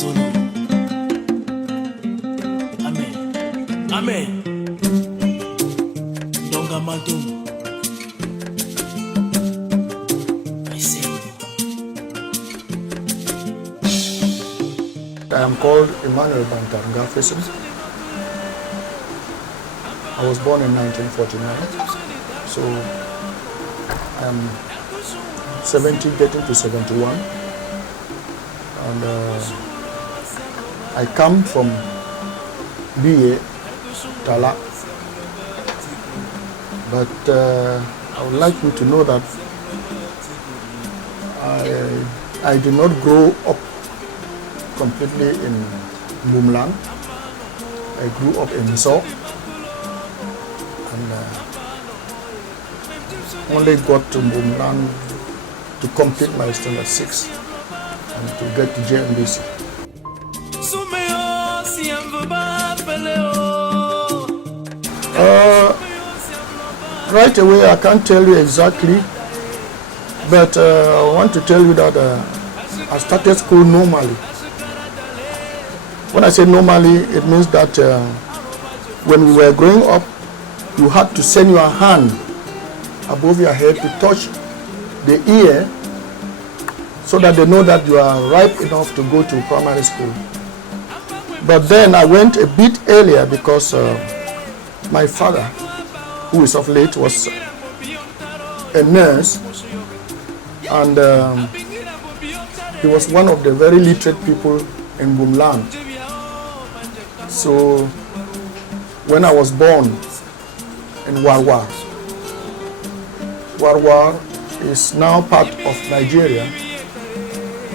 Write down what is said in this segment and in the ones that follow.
Amen. Amen. I am called Emmanuel by Ngafeeson. I was born in 1949, so I am 70 getting to 71, and I come from BA, Tala, but I would like you to know that I did not grow up completely in Mumlang. I grew up in So, and only got to Mumlang to complete my standard 6 and to get to JMBC. Right away I can't tell you exactly, but I want to tell you that I started school normally. When I say normally, it means that when we were growing up, you had to send your hand above your head to touch the ear so that they know that you are ripe enough to go to primary school. But then I went a bit earlier because my father, who is of late, was a nurse, and he was one of the very literate people in Bumland. So when I was born in Warwar, Warwar is now part of Nigeria.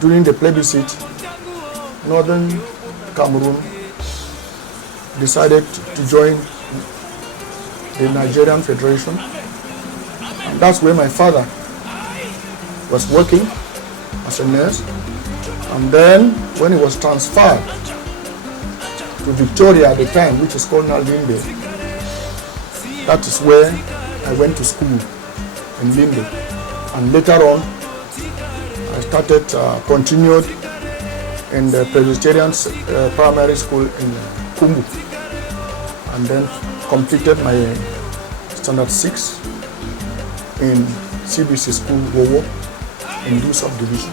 During the plebiscite, northern Cameroon decided to join the Nigerian Federation, and that's where my father was working as a nurse. And then when he was transferred to Victoria at the time, which is called now Linde, that is where I went to school in Linde. And later on, I continued in the Presbyterian primary school in Kumbu, and then completed my standard 6 in CBC school, Wowo, in Du subdivision.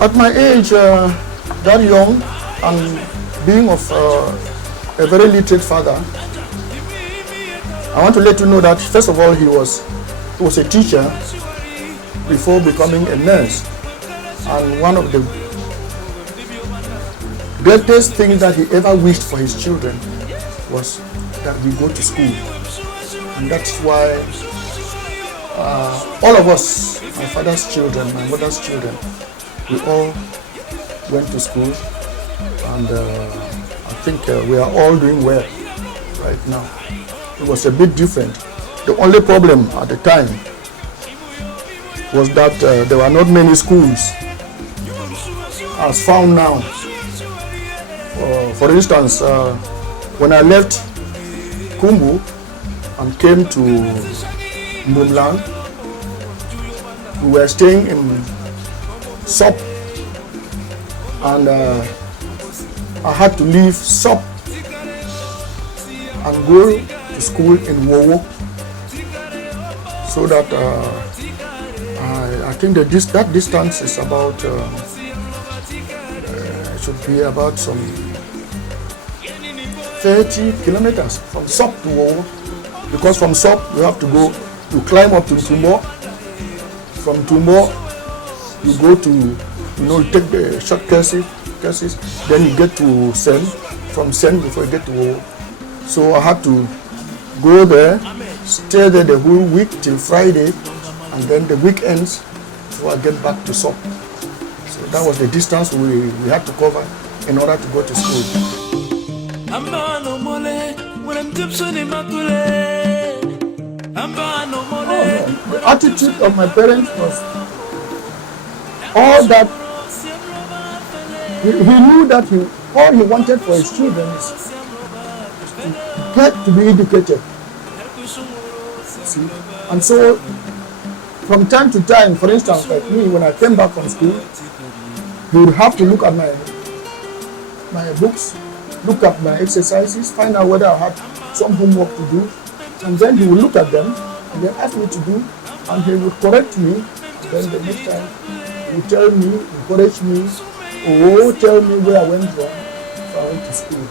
At my age, that young, and being of a very literate father, I want to let you know that first of all, he was a teacher before becoming a nurse, and one of the greatest things that he ever wished for his children was that we go to school. And that's why all of us, my father's children, my mother's children, we all went to school, and I think we are all doing well right now. It was a bit different. The only problem at the time was that there were not many schools as found now. For instance, when I left Kumbu and came to Mumlang, we were staying in Sop, and I had to leave Sop and go to school in Wowo, so that I think that distance is about it should be about some 30 kilometers from Sop to Wowo, because from Sop you have to climb up to Tumbo. From Tumbo you go to, you take the short courses, then you get to Sen. From Sen before you get to Wowo. So I had to go there, stay there the whole week till Friday, and then the weekends before I get back to Sop. So that was the distance we had to cover in order to go to school. The attitude of my parents was all that he knew that all he wanted for his children is to get to be educated. See? And so from time to time, for instance, like me, when I came back from school, he would have to look at my books, look at my exercises, find out whether I had some homework to do, and then he would look at them and then ask me to do, and he would correct me. Then the next time he would tell me, encourage me, or tell me where I went wrong if I went to school.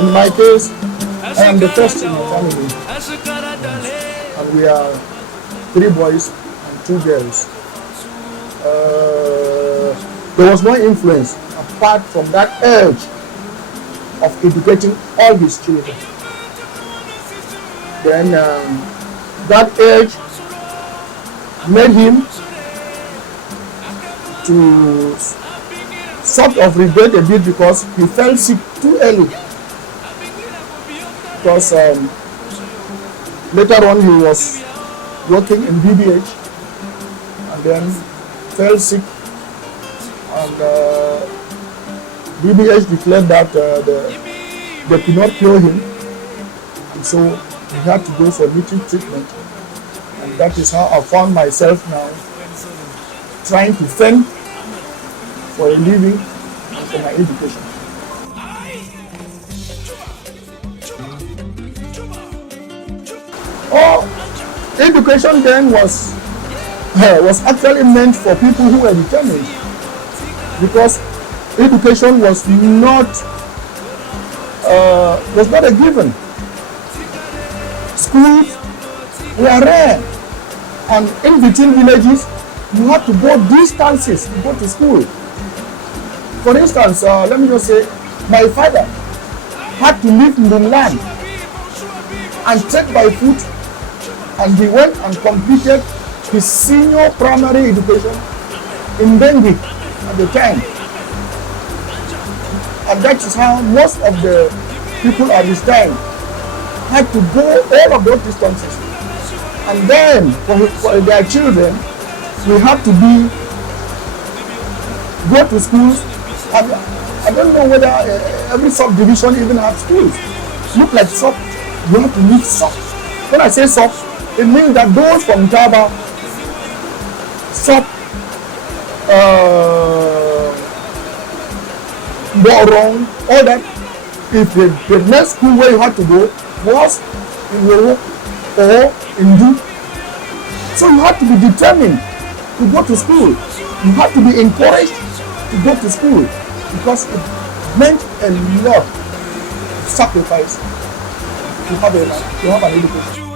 In my case, I am the first in my family, and we are 3 boys and 2 girls. There was no influence apart from that urge of educating all his children. Then that urge made him to sort of regret a bit because he fell sick too early. Because later on he was working in BBH and then fell sick, and BBH declared that they could not cure him, and so he had to go for little treatment. And that is how I found myself now trying to fend for a living and for my education. Education then was actually meant for people who were determined, because education was not a given. Schools were rare, and in between villages you had to go distances to go to school. For instance, let me just say, my father had to leave the land and trek by foot, and he went and completed his senior primary education in Bengi at the time. And that is how most of the people at this time had to go all of those distances. And then for their children, we have to go to schools. I don't know whether every subdivision even has schools. Look like SOP. You have to meet SOP. When I say SOP, it means that those from Java, SOP, Borong, all that, if the next school where you had to go was in Woro or in Du. So you have to be determined to go to school. You have to be encouraged to go to school, because it meant a lot of sacrifice to have an education.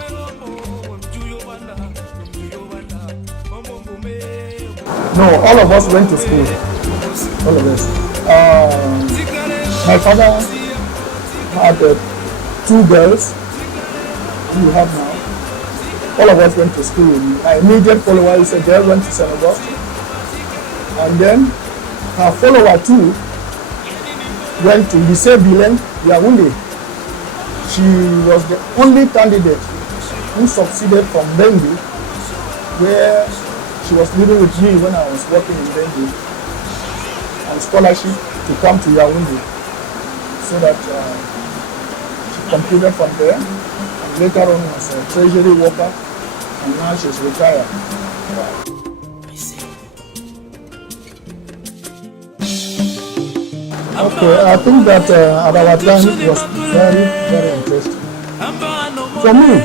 No, all of us went to school. All of us. My father had 2 girls who we have now. All of us went to school. My immediate follower is a girl, went to St. Augustine. And then her follower too went to Lycée Bilen, Yaoundé. She was the only candidate who succeeded from Bengi, where she was living with me when I was working in Bengi, on scholarship to come to Yaoundé, so that she completed from there, and later on was a treasury worker, and now she's retired. Okay, I think that at our time it was very, very interesting. For me,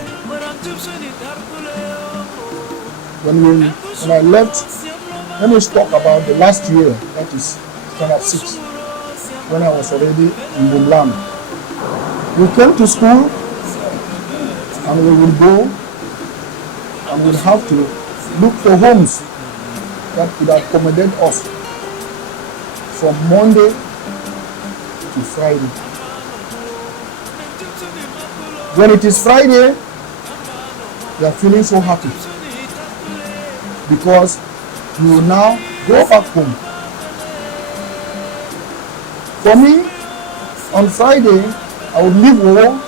when I left, let me talk about the last year, that is standard 6, when I was already in Bumlam. We came to school and we would go and we'd have to look for homes that could accommodate us from Monday to Friday. When it is Friday, you are feeling so happy because you will now go back home. For me, on Friday, I would leave home,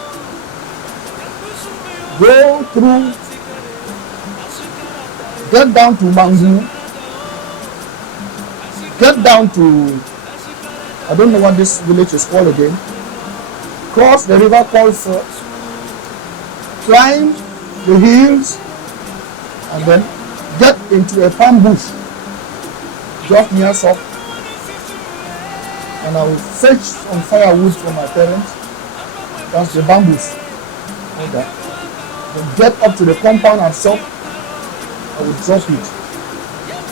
go through, get down to Mangu, get down to, I don't know what this village is called again, cross the river called Fort, climb the hills, and then get into a palm bush just near Sop, and I will fetch some firewood from my parents. That's the bamboos. Okay. Then get up to the compound and Sop, I will drop it.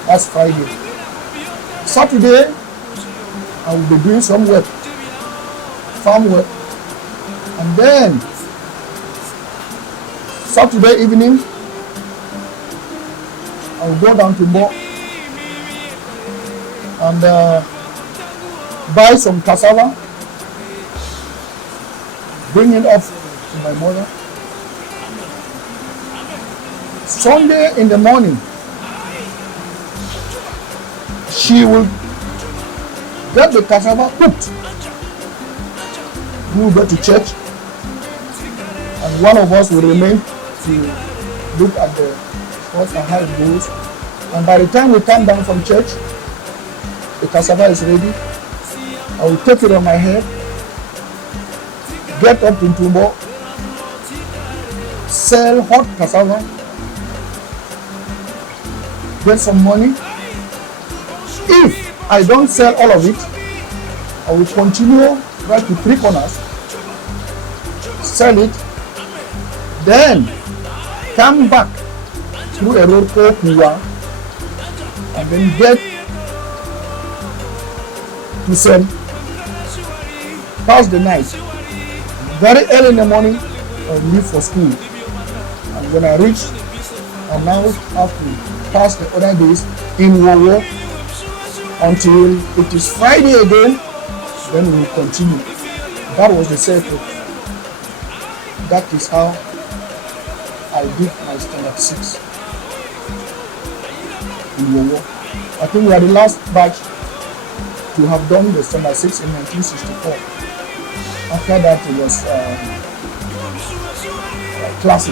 That's Friday. Saturday, I will be doing some work, farm work, and then Saturday evening, I will go down to Mo and buy some cassava, bring it up to my mother. Sunday in the morning, she will get the cassava cooked. We will go to church, and one of us will remain to look at the house and how it goes. And by the time we come down from church, the cassava is ready. I will take it on my head, get up to Tumbo, sell hot cassava, get some money. If I don't sell all of it, I will continue right to 3 corners, sell it, then come back through a road called Kuwa, and then get to sell, pass the night. Very early in the morning, I will leave for school. And when I reach, I now have to pass the other days in Wowo until it is Friday again, then we will continue. That was the circle. That is how I did my standard 6 in Wowo. I think we are the last batch to have done the standard 6 in 1964. After that, it was class.